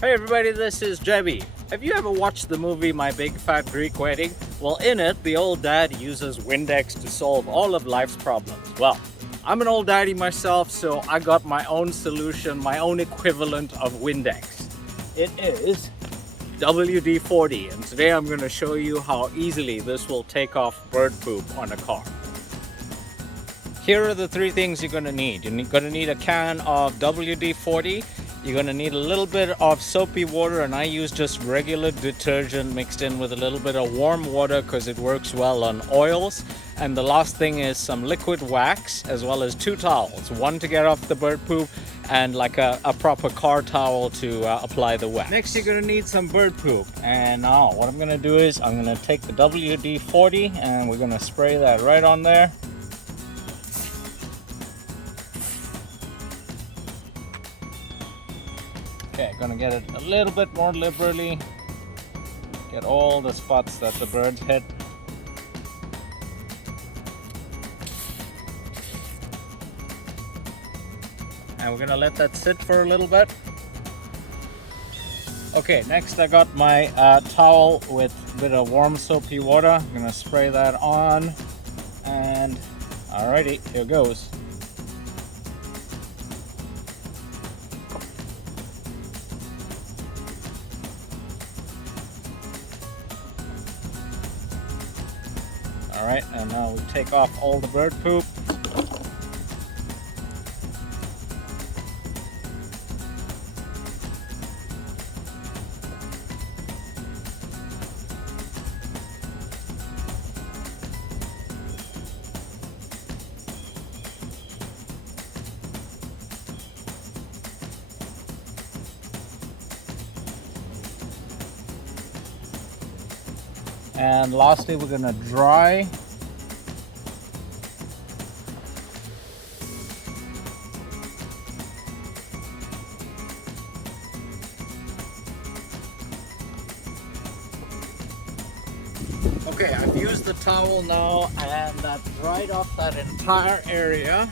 Hey everybody, this is Jebbie. Have you ever watched the movie My Big Fat Greek Wedding? Well, in it, the old dad uses Windex to solve all of life's problems. Well, I'm an old daddy myself, so I got my own solution, my own equivalent of Windex. It is WD-40, and today I'm going to show you how easily this will take off bird poop on a car. Here are the three things you're going to need. You're going to need a can of WD-40. You're going to need a little bit of soapy water, and I use just regular detergent mixed in with a little bit of warm water because it works well on oils. And the last thing is some liquid wax, as well as 2 towels. One to get off the bird poop and like a proper car towel to apply the wax. Next you're going to need some bird poop. And now what I'm going to do is I'm going to take the WD-40 and we're going to spray that right on there. Okay, gonna get it a little bit more liberally. Get all the spots that the birds hit. And we're gonna let that sit for a little bit. Okay, next I got my towel with a bit of warm soapy water. I'm gonna spray that on. And alrighty, here goes. Alright, and now we take off all the bird poop. And lastly, we're going to dry. Okay, I've used the towel now and that dried off that entire area.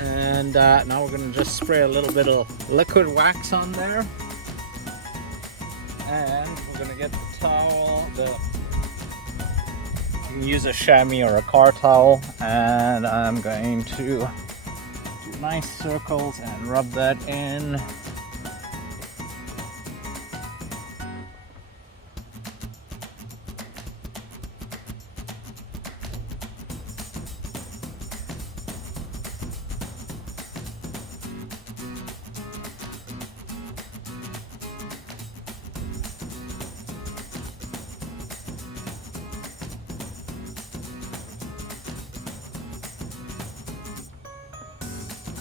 And now we're going to just spray a little bit of liquid wax on there. And we're going to get the towel, you can use a chamois or a car towel, and I'm going to do nice circles and rub that in.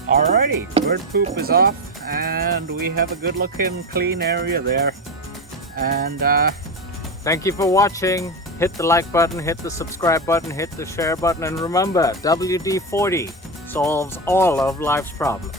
Alrighty, bird poop is off and we have a good looking clean area there. And thank you for watching. Hit the like button, hit the subscribe button, hit the share button, and remember, WD-40 solves all of life's problems.